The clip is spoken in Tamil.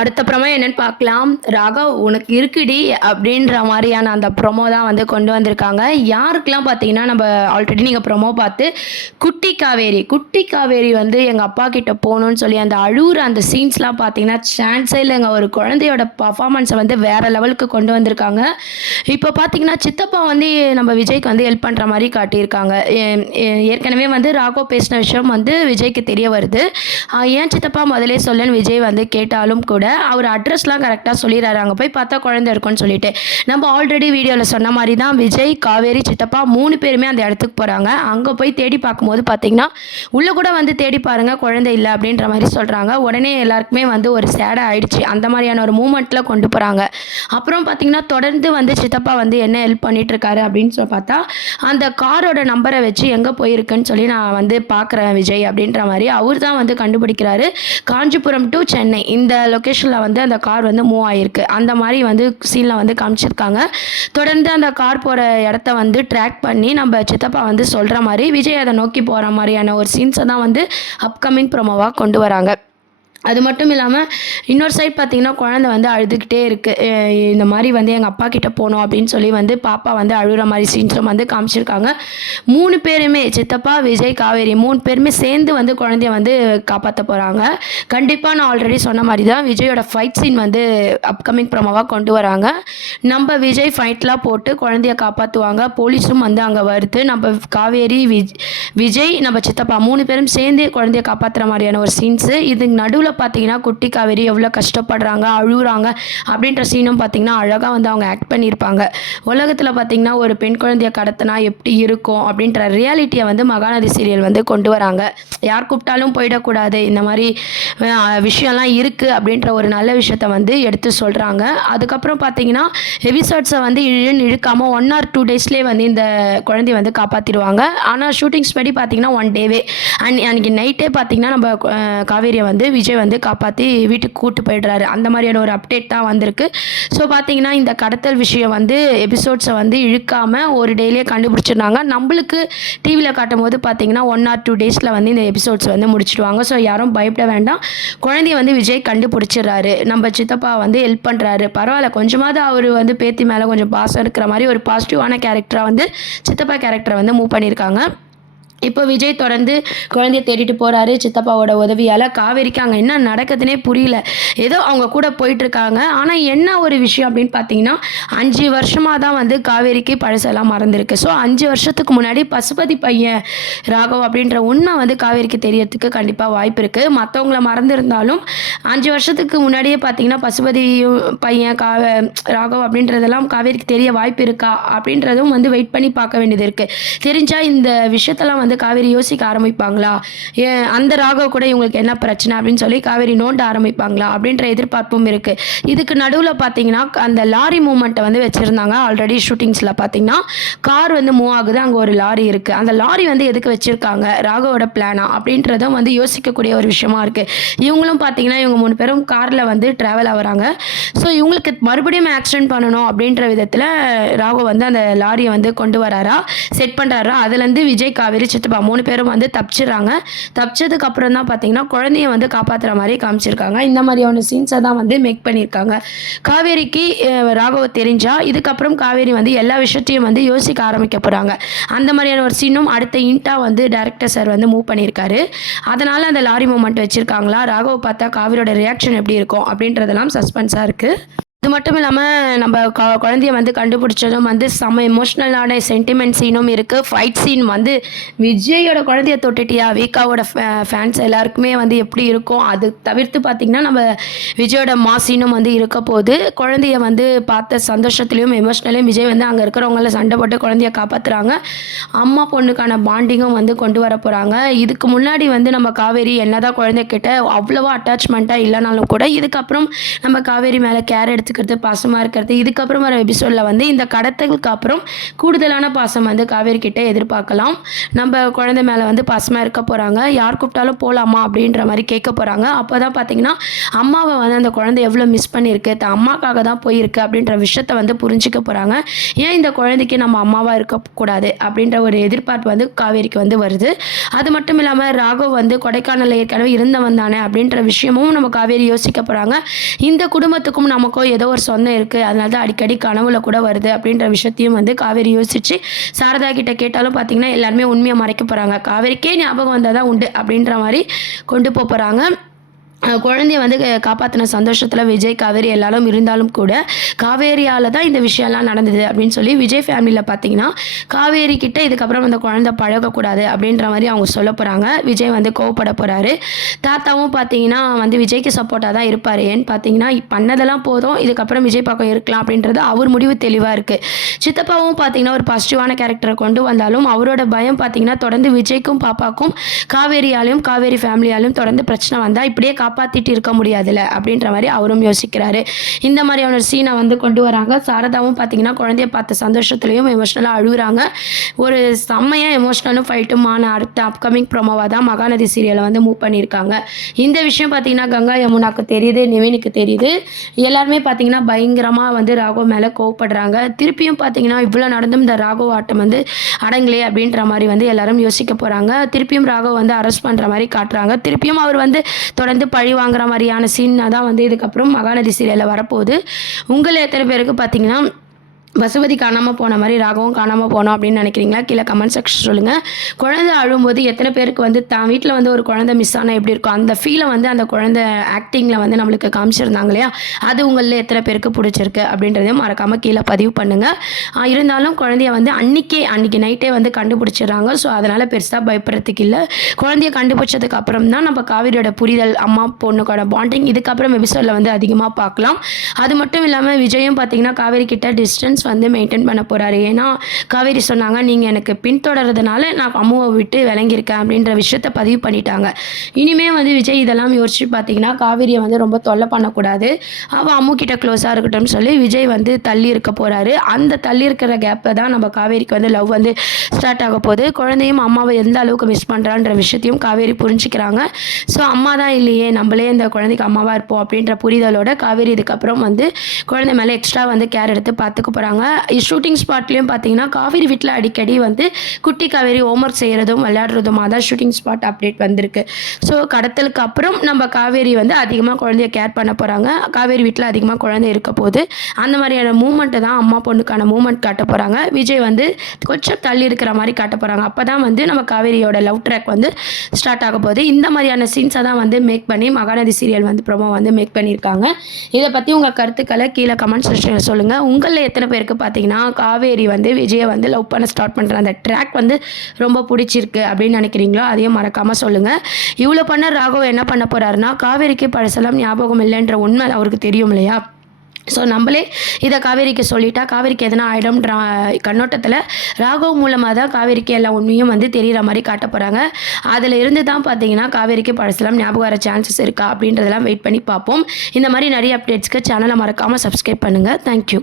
அடுத்த ப்ரோமோ என்னன்னு பார்க்கலாம். ராகவ் உனக்கு இருக்குடி அப்படின்ற மாரியான அந்த ப்ரோமோ தான் வந்து கொண்டு வந்திருக்காங்க. யாருக்கெல்லாம் பார்த்தீங்கன்னா, நம்ப ஆல்ரெடி நீங்க ப்ரோமோ பார்த்து குட்டி காவேரி வந்து எங்க அப்பா கிட்ட போணும்னு சொல்லி அந்த அழுவுற அந்த சீன்ஸ்லாம் பார்த்தீங்கன்னா, சான்ஸே இல்லங்க. ஒரு குழந்தையோட பெர்ஃபார்மன்ஸ வந்து வேற லெவலுக்கு கொண்டு வந்திருக்காங்க. இப்போ பார்த்தீங்கன்னா, சித்தப்பா வந்து நம்ம விஜய்க்கு வந்து ஹெல்ப் பண்ற மாரி காட்டியிருக்காங்க. ஏற்கனவே வந்து ராகவ் பேசின விஷயம் வந்து விஜய்க்கு தெரிய வருது. ஏன் சித்தப்பா முதலே சொல்லுன்னு விஜய் வந்து கேட்டாலும் கூட அவர் அட்ரஸ்லாம் கரெக்டாக சொல்லிடுறாரு. அங்கே போய் பார்த்தா குழந்தை இருக்கும்னு சொல்லிட்டு நம்ம ஆல்ரெடி வீடியோவில் சொன்ன மாதிரி தான் விஜய், காவேரி, சித்தப்பா 3 பேருமே அந்த இடத்துக்கு போகிறாங்க. அங்கே போய் தேடி பார்க்கும்போது பார்த்தீங்கன்னா உள்ளே கூட வந்து தேடி பாருங்கள் குழந்தை இல்லை அப்படின்ற மாதிரி சொல்கிறாங்க. உடனே எல்லாருக்குமே வந்து ஒரு சேடாக ஆயிடுச்சு. அந்த மாதிரியான ஒரு மூமெண்ட்டில் கொண்டு போகிறாங்க. அப்புறம் பார்த்தீங்கன்னா தொடர்ந்து வந்து சித்தப்பா வந்து என்ன ஹெல்ப் பண்ணிட்டு இருக்காரு அப்படின்னு சொல்லி பார்த்தா அந்த காரோட நம்பரை வச்சு எங்கே போயிருக்குன்னு சொல்லி நான் வந்து பார்க்குறேன் விஜய் அப்படின்ற மாதிரி அவர் தான் வந்து கண்டுபிடிக்கிறாரு. காஞ்சிபுரம் டு சென்னை இந்த லொக்கேஷனில் வந்து அந்த கார் வந்து மூவ் ஆகிருக்கு. அந்த மாதிரி வந்து சீனில் வந்து காமிச்சிருக்காங்க. தொடர்ந்து அந்த கார் போகிற இடத்த வந்து ட்ராக் பண்ணி நம்ம சித்தப்பா வந்து சொல்கிற மாதிரி விஜய் அதை நோக்கி போகிற மாதிரியான ஒரு சீன்ஸை தான் வந்து அப்கமிங் ப்ரோமோவாக கொண்டு வராங்க. அது மட்டும் இல்லாமல் இன்னொரு சைட் பார்த்திங்கன்னா குழந்தை வந்து அழுதுகிட்டே இருக்குது. இந்த மாதிரி வந்து எங்கள் அப்பா கிட்டே போகணும் அப்படின்னு சொல்லி வந்து பாப்பா வந்து அழுகிற மாதிரி சீன்ஸும் வந்து காமிச்சிருக்காங்க. 3 பேருமே சித்தப்பா, விஜய், காவேரி 3 பேருமே சேர்ந்து வந்து குழந்தைய வந்து காப்பாற்ற போகிறாங்க. கண்டிப்பாக நான் ஆல்ரெடி சொன்ன மாதிரி தான் விஜயோட ஃபைட் சீன் வந்து அப்கமிங் ப்ரோமோவாக கொண்டு வராங்க. நம்ம விஜய் ஃபைட்லாம் போட்டு குழந்தைய காப்பாற்றுவாங்க. போலீஸும் வந்து அங்கே வருது. நம்ம காவேரி, விஜய், நம்ம சித்தப்பா 3 பேரும் சேர்ந்து குழந்தைய காப்பாற்றுற மாதிரியான ஒரு சீன்ஸு. இதுக்கு நடுவில் பார்த்தீங்கன்னா குட்டி காவேரி எவ்வளோ கஷ்டப்படுறாங்க, அழுகுறாங்க அப்படின்ற சீனும் பார்த்தீங்கன்னா அழகாக வந்து அவங்க ஆக்ட் பண்ணியிருப்பாங்க. உலகத்தில் பார்த்தீங்கன்னா ஒரு பெண் குழந்தைய கடத்தினா எப்படி இருக்கும் அப்படின்ற ரியாலிட்டியை வந்து மகாநதி சீரியல் வந்து கொண்டு வராங்க. யார் கூப்பிட்டாலும் போயிடக்கூடாது, இந்த மாதிரி விஷயம்லாம் இருக்குது அப்படின்ற ஒரு நல்ல விஷயத்த வந்து எடுத்து சொல்கிறாங்க. அதுக்கப்புறம் பார்த்தீங்கன்னா எபிசோட்ஸை வந்து இழுக்காமல் 1 or 2 டேஸ்லேயே வந்து இந்த குழந்தைய வந்து காப்பாற்றிடுவாங்க. ஆனால் ஷூட்டிங்ஸ் படி பார்த்தீங்கன்னா 1 டேவே அன்றைக்கி நைட்டே பார்த்தீங்கன்னா நம்ம காவேரியை வந்து விஜய் வந்து காப்பாற்றி வீட்டுக்கு கூட்டு போயிடுறாரு. அந்த மாதிரியான ஒரு அப்டேட் தான் வந்திருக்கு. ஸோ பார்த்தீங்கன்னா இந்த கடத்தல் விஷயம் வந்து எபிசோட்ஸை வந்து இழுக்காமல் ஒரு டேலேயே கண்டுபிடிச்சிருந்தாங்க. நம்மளுக்கு டிவியில் காட்டும் போது பார்த்தீங்கன்னா 1 or 2 டேஸில் வந்து இந்த எபிசோட்ஸ் வந்து முடிச்சிடுவாங்க. ஸோ யாரும் பயப்பட வேண்டாம். குழந்தைய வந்து விஜய் கண்டுபிடிச்சிடுறாரு. நம்ம சித்தப்பா வந்து ஹெல்ப் பண்ணுறாரு. பரவாயில்ல, கொஞ்சமாவது அவர் வந்து பேத்தி மேலே கொஞ்சம் பாசம் இருக்கிற மாதிரி ஒரு பாசிட்டிவான கேரக்டராக வந்து சித்தப்பா கேரக்டரை வந்து மூவ் பண்ணியிருக்காங்க. இப்போ விஜய் தொடர்ந்து குழந்தைய தேடிட்டு போகிறாரு சித்தப்பாவோட உதவியால். காவேரிக்கு அங்கே என்ன நடக்குதுன்னே புரியல. ஏதோ அவங்க கூட போயிட்டுருக்காங்க. ஆனால் என்ன ஒரு விஷயம் அப்படின்னு பார்த்தீங்கன்னா 5 வருஷமாக தான் வந்து காவேரிக்கு பழசெல்லாம் மறந்துருக்கு. ஸோ 5 வருஷத்துக்கு முன்னாடி பசுபதி பையன் ராகவ் அப்படின்ற உண்மை வந்து காவேரிக்கு தெரியறதுக்கு கண்டிப்பாக வாய்ப்பு இருக்குது. மற்றவங்கள மறந்துருந்தாலும் 5 வருஷத்துக்கு முன்னாடியே பார்த்தீங்கன்னா பசுபதி பையன் ராகவ் அப்படின்றதெல்லாம் காவேரிக்கு தெரிய வாய்ப்பு இருக்கா அப்படின்றதும் வந்து வெயிட் பண்ணி பார்க்க வேண்டியது இருக்குது. தெரிஞ்சால் இந்த விஷயத்தெல்லாம் வந்து காவேரி யோசிக்க ஆரம்பிப்பாங்களா, அந்த ராகவ் கூட இவங்களுக்கு என்ன பிரச்சனை அப்படின்னு சொல்லி காவேரி நோண்ட ஆரம்பிப்பாங்களா அப்படின்ற எதிர்பார்ப்பும் இருக்குது. இதுக்கு நடுவில் பார்த்தீங்கன்னா அந்த லாரி மூமெண்ட்டை வந்து வச்சுருந்தாங்க. ஆல்ரெடி ஷூட்டிங்ஸில் பார்த்தீங்கன்னா கார் வந்து மூவ் ஆகுது, அங்கே ஒரு லாரி இருக்குது. அந்த லாரி வந்து எதுக்கு வச்சுருக்காங்க, ராகவோட பிளானா அப்படின்றதும் வந்து யோசிக்கக்கூடிய ஒரு விஷயமா இருக்குது. இவங்களும் பார்த்தீங்கன்னா இவங்க 3 பேரும் காரில் வந்து ட்ராவல் ஆகுறாங்க. ஸோ இவங்களுக்கு மறுபடியும் ஆக்சிடென்ட் பண்ணணும் அப்படின்ற விதத்தில் ராகவ் வந்து அந்த லாரியை வந்து கொண்டு வராரா, செட் பண்ணுறாரா. அதுலேருந்து விஜய், காவேரி, சித்தப்பா 3 பேரும் வந்து தப்பிச்சிடுறாங்க. தப்பிச்சதுக்கு அப்புறம் தான் பார்த்தீங்கன்னா குழந்தைய வந்து காப்பாற்றுற மாதிரி காமிச்சிருக்காங்க. இந்த மாதிரியான சீன்ஸை தான் வந்து மேக் பண்ணியிருக்காங்க. காவேரிக்கு ராகவ தெரிஞ்சா இதுக்கப்புறம் காவேரி வந்து எல்லா விஷயத்தையும் வந்து யோசிக்க ஆரம்பிக்க போகிறாங்க. அந்த மாதிரியான ஒரு சீனும் அடுத்த இன்ட்டாக வந்து டைரக்டர் சார் வந்து மூவ் பண்ணியிருக்காரு. அதனால் அந்த லாரி மூமெண்ட் வச்சுருக்காங்களா, ராகவ் பார்த்தா காவேரியோட ரியாக்ஷன் எப்படி இருக்கும் அப்படின்றதெல்லாம் சஸ்பென்ஸாக இருக்குது. இது மட்டும் இல்லாமல் நம்ம குழந்தைய வந்து கண்டுபிடிச்சதும் வந்து செம்ம எமோஷ்னலான சென்டிமெண்ட் சீனும் இருக்குது. ஃபைட் சீன் வந்து விஜயோட குழந்தைய தொட்டுட்டியா, வீக்காவோட ஃபேன்ஸ் எல்லாருக்குமே வந்து எப்படி இருக்கும். அது தவிர்த்து பார்த்திங்கன்னா நம்ம விஜயோட சீனும் வந்து இருக்க போது குழந்தைய வந்து பார்த்த சந்தோஷத்துலேயும் எமோஷ்னலையும் விஜய் வந்து அங்கே இருக்கிறவங்கள சண்டை போட்டு குழந்தைய காப்பாற்றுறாங்க. அம்மா பொண்ணுக்கான பாண்டிங்கும் வந்து கொண்டு வர போகிறாங்க. இதுக்கு முன்னாடி வந்து நம்ம காவேரி என்னதான் குழந்தைகிட்ட அவ்வளோவா அட்டாச்மெண்ட்டாக இல்லைனாலும் கூட இதுக்கப்புறம் நம்ம காவேரி மேலே கேர் எடுத்து எடுத்துக்கிறது, பாசமாக இருக்கிறது. இதுக்கப்புறம் வர எபிசோடில் வந்து இந்த கடத்தலுக்கு அப்புறம் கூடுதலான பாசம் வந்து காவேரி கிட்ட எதிர்பார்க்கலாம். நம்ம குழந்தை மேலே வந்து பாசமாக இருக்க போகிறாங்க. யார் கூப்பிட்டாலும் போகலாமா அப்படின்ற மாதிரி கேட்க போகிறாங்க. அப்போ தான் பார்த்தீங்கன்னா அம்மாவை வந்து அந்த குழந்தை எவ்வளோ மிஸ் பண்ணியிருக்கு, தான் அம்மாக்காக தான் போயிருக்கு அப்படின்ற விஷயத்த வந்து புரிஞ்சிக்க போகிறாங்க. ஏன் இந்த குழந்தைக்கு நம்ம அம்மாவாக இருக்கக்கூடாது அப்படின்ற ஒரு எதிர்பார்ப்பு வந்து காவேரிக்கு வந்து வருது. அது மட்டும் இல்லாமல் ராகவ் வந்து கொடைக்கானலில் ஏற்கனவே இருந்தவன் தானே அப்படின்ற விஷயமும் நம்ம காவேரி யோசிக்க போகிறாங்க. இந்த குடும்பத்துக்கும் நமக்கும் ஏதோ ஒரு சொந்தம் இருக்குது, அதனால தான் அடிக்கடி கனவுல கூட வருது அப்படின்ற விஷயத்தையும் வந்து காவேரி யோசித்து சாரதா கிட்ட கேட்டாலும் பார்த்தீங்கன்னா எல்லாருமே உண்மையை மறைக்க போகிறாங்க. காவேரிக்கே ஞாபகம் வந்தால் தான் உண்டு அப்படின்ற மாதிரி கொண்டு போகிறாங்க. குழந்தைய வந்து காப்பாற்றின சந்தோஷத்தில் விஜய் காவேரி எல்லாரும் இருந்தாலும் கூட காவேரியால் தான் இந்த விஷயம்லாம் நடந்தது அப்படின்னு சொல்லி விஜய் ஃபேமிலியில் பார்த்தீங்கன்னா காவேரி கிட்ட இதுக்கப்புறம் அந்த குழந்தை பழகக்கூடாது அப்படின்ற மாதிரி அவங்க சொல்ல போகிறாங்க. விஜய் வந்து கோவப்பட போகிறாரு. தாத்தாவும் பார்த்தீங்கன்னா வந்து விஜய்க்கு சப்போர்ட்டாக தான் இருப்பார். ஏன்னு பார்த்தீங்கன்னா பண்ணதெல்லாம் போதும், இதுக்கப்புறம் விஜய் பக்கம் இருக்கலாம் அப்படின்றது அவர் முடிவு தெளிவாக இருக்குது. சித்தப்பாவும் பார்த்தீங்கன்னா ஒரு பாசிட்டிவான கேரக்டரை கொண்டு வந்தாலும் அவரோட பயம் பார்த்தீங்கன்னா தொடர்ந்து விஜய்க்கும் பாப்பாக்கும் காவேரியாலையும் காவேரி ஃபேமிலியாலையும் தொடர்ந்து பிரச்சனை வந்தால் இப்படியே காப்பாற்றிட்டு இருக்க முடியாதுல்ல அப்படின்ற மாதிரி அவரும் யோசிக்கிறாரு. இந்த மாதிரியான ஒரு சீனை வந்து கொண்டு வராங்க. சாரதாவும் பார்த்தீங்கன்னா குழந்தைய பார்த்த சந்தோஷத்துலேயும் எமோஷ்னலாக அழுகுறாங்க. ஒரு செம்மையாக எமோஷ்னலும் ஃபைட்டுமான அடுத்த அப்கமிங் ப்ரோமோவாக தான் மகாநதி சீரியலை வந்து மூவ் பண்ணியிருக்காங்க. இந்த விஷயம் பார்த்தீங்கன்னா கங்கா யமுனாக்கு தெரியுது, நிவினுக்கு தெரியுது. எல்லாருமே பார்த்தீங்கன்னா பயங்கரமாக வந்து ராகவ் மேலே கோவப்படுறாங்க. திருப்பியும் பார்த்தீங்கன்னா இவ்வளோ நடந்தும் இந்த ராகவ் ஆட்டம் வந்து அடங்கலே அப்படின்ற மாதிரி வந்து எல்லாரும் யோசிக்க போகிறாங்க. திருப்பியும் ராகவ் வந்து அரெஸ்ட் பண்ணுற மாதிரி காட்டுறாங்க. திருப்பியும் அவர் வந்து தொடர்ந்து பழி வாங்குற மாதிரியான சீன் தான் வந்து இதுக்கப்புறம் மகாநதி சீரியலில் வரப்போகுது. உங்களை எத்தனை பேருக்கு பார்த்தீங்கன்னா பசுபதி காணாமல் போன மாதிரி ராகவும் காணாமல் போனோம் அப்படின்னு நினைக்கிறீங்களா? கீழே கமெண்ட் செக்ஷன் சொல்லுங்கள். குழந்தை அழும்போது எத்தனை பேருக்கு வந்து தான் வீட்டில் வந்து ஒரு குழந்தை மிஸ் ஆனால் எப்படி இருக்கும் அந்த ஃபீலை வந்து அந்த குழந்தை ஆக்டிங்கில் வந்து நம்மளுக்கு காமிச்சிருந்தாங்க இல்லையா, அது உங்களில் எத்தனை பேருக்கு பிடிச்சிருக்கு அப்படின்றதையும் மறக்காமல் கீழே பதிவு பண்ணுங்கள். இருந்தாலும் குழந்தைய வந்து அன்றைக்கி நைட்டே வந்து கண்டுபிடிச்சிடுறாங்க. ஸோ அதனால் பெருசாக பயப்படுறதுக்கு இல்லை. குழந்தைய கண்டுபிடிச்சதுக்கு அப்புறம் தான் நம்ம காவேரியோட புரிதல், அம்மா பொண்ணுக்கான பாண்டிங் இதுக்கப்புறம் எபிசோடில் வந்து அதிகமாக பார்க்கலாம். அது மட்டும் இல்லாமல் விஜயும் பார்த்தீங்கன்னா காவேரி கிட்ட டிஸ்டன்ஸ் வந்து மெயின்டைன் பண்ண போகிறாரு. ஏன்னா காவேரி சொன்னாங்க நீங்கள் எனக்கு பின்தொடர்றதுனால நான் அம்முவை விட்டு விளங்கியிருக்கேன் அப்படின்ற விஷயத்த பதிவு பண்ணிட்டாங்க. இனிமேல் வந்து விஜய் இதெல்லாம் யோசிச்சு பார்த்தீங்கன்னா காவேரியை வந்து ரொம்ப தொல்லை பண்ணக்கூடாது, அவள் அம்மு கிட்ட க்ளோஸாக இருக்கட்டும்னு சொல்லி விஜய் வந்து தள்ளி இருக்க போகிறாரு. அந்த தள்ளி இருக்கிற கேப்பில் தான் நம்ம காவேரிக்கு வந்து லவ் வந்து ஸ்டார்ட் ஆக போகுது. குழந்தையும் அம்மாவை எந்த அளவுக்கு மிஸ் பண்ணுறான்ற விஷயத்தையும் காவேரி புரிஞ்சுக்கிறாங்க. ஸோ அம்மா தான் இல்லையே, நம்மளே இந்த குழந்தைக்கு அம்மாவாக இருப்போம் அப்படின்ற புரிதலோட காவேரி இதுக்கப்புறம் வந்து குழந்தை மேலே எக்ஸ்ட்ரா வந்து கேர் எடுத்து பார்த்துக்க போகிறாங்க. ஷூட்டிங் ஸ்பாட்லேயும் பார்த்தீங்கன்னா காவேரி வீட்டில் அடிக்கடி வந்து குட்டி காவேரி ஹோம்ஒர்க் செய்கிறதும் விளையாடுறதுமாக தான் ஷூட்டிங் ஸ்பாட் அப்டேட் வந்திருக்கு. ஸோ கடத்தலுக்கு அப்புறம் நம்ம காவேரி வந்து அதிகமாக குழந்தைய கேர் பண்ண போகிறாங்க. காவேரி வீட்டில் அதிகமாக குழந்தை இருக்க போது அந்த மாதிரியான மூமெண்ட்டு தான் அம்மா பொண்ணுக்கான மூமெண்ட் காட்ட போகிறாங்க. விஜய் வந்து கொஞ்சம் தள்ளி இருக்கிற மாதிரி காட்ட போகிறாங்க. அப்போ தான் வந்து நம்ம காவேரியோட லவ் ட்ராக் வந்து ஸ்டார்ட் ஆக போகுது. இந்த மாதிரியான சீன்ஸை தான் வந்து மேக் பண்ணி மகாநதி சீரியல் வந்து ப்ரோமோ வந்து மேக் பண்ணியிருக்காங்க. இதை பற்றி உங்கள் கருத்துக்களை கீழே கமெண்ட் செக்ஷனில் சொல்லுங்கள். உங்களில் எத்தனை பேருக்கு பார்த்தீங்கன்னா காவேரி வந்து விஜயை வந்து லவ் பண்ண ஸ்டார்ட் பண்ணுற அந்த ட்ராக் வந்து ரொம்ப பிடிச்சிருக்கு அப்படின்னு நினைக்கிறீங்களோ அதையும் மறக்காமல் சொல்லுங்கள். இவ்வளோ பண்ண ராகவ் என்ன பண்ண போகிறாருன்னா காவேரிக்கு பழசெல்லாம் ஞாபகம் இல்லைன்ற உண்மை அவருக்கு தெரியும் இல்லையா. ஸோ நம்மளே இதை காவேரிக்கு சொல்லிட்டா காவேரிக்கு எதனா ஆகிடும்ன்ற கண்ணோட்டத்தில் ராகவ் மூலமாக தான் காவேரிக்கு எல்லா உண்மையும் வந்து தெரிகிற மாதிரி காட்ட போகிறாங்க. அதில் இருந்து தான் பார்த்தீங்கன்னா காவேரிக்கு பழசெல்லாம் ஞாபகம் வர சான்சஸ் இருக்கா அப்படின்றதெல்லாம் வெயிட் பண்ணி பார்ப்போம். இந்த மாதிரி நிறைய அப்டேட்ஸ்க்கு சேனலை மறக்காமல் சப்ஸ்கிரைப் பண்ணுங்கள். தேங்க்யூ.